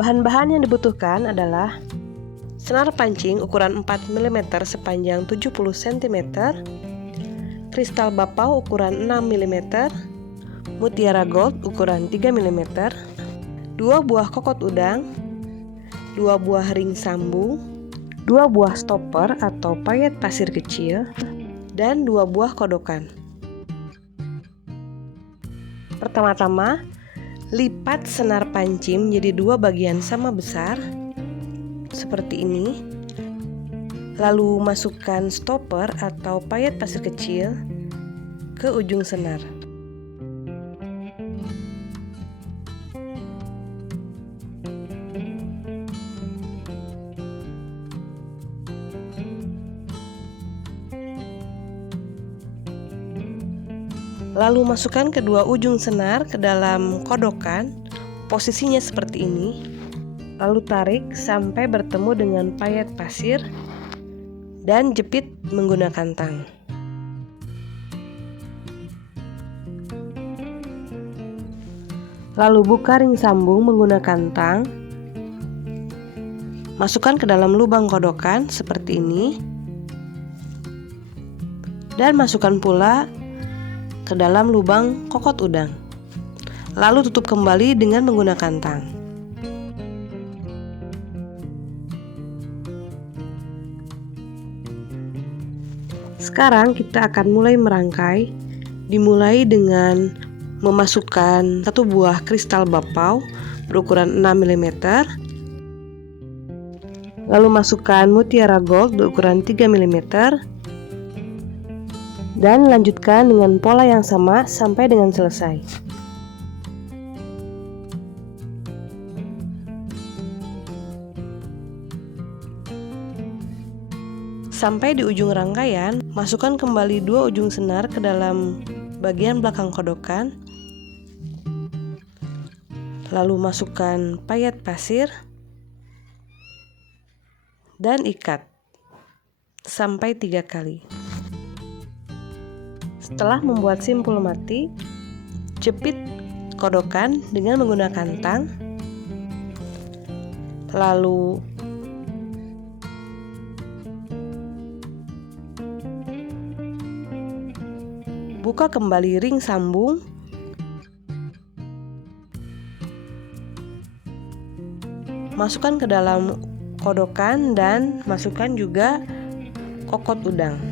Bahan-bahan yang dibutuhkan adalah senar pancing ukuran 4 mm sepanjang 70 cm, kristal bapau ukuran 6 mm, mutiara gold ukuran 3 mm, 2 buah kokot udang, 2 buah ring sambung, 2 buah stopper atau payet pasir kecil, dan 2 buah kodokan. Pertama-tama, lipat senar pancing menjadi 2 bagian sama besar seperti ini. Lalu masukkan stopper atau payet pasir kecil ke ujung senar. Lalu masukkan kedua ujung senar ke dalam kodokan, posisinya seperti ini. Lalu tarik sampai bertemu dengan payet pasir dan jepit menggunakan tang. Lalu buka ring sambung menggunakan tang. Masukkan ke dalam lubang kodokan seperti ini. Dan masukkan pula ke dalam lubang kokot udang. Lalu tutup kembali dengan menggunakan tang. Sekarang kita akan mulai merangkai. Dimulai dengan memasukkan 1 buah kristal bapau berukuran 6 mm. Lalu masukkan mutiara gold berukuran 3 mm. Dan lanjutkan dengan pola yang sama sampai dengan selesai. Sampai di ujung rangkaian, masukkan kembali 2 ujung senar ke dalam bagian belakang kodokan. Lalu masukkan payet pasir dan ikat sampai 3 kali. Setelah membuat simpul mati, jepit kodokan dengan menggunakan tang. Lalu buka kembali ring sambung. Masukkan ke dalam kodokan dan masukkan juga kokot udang.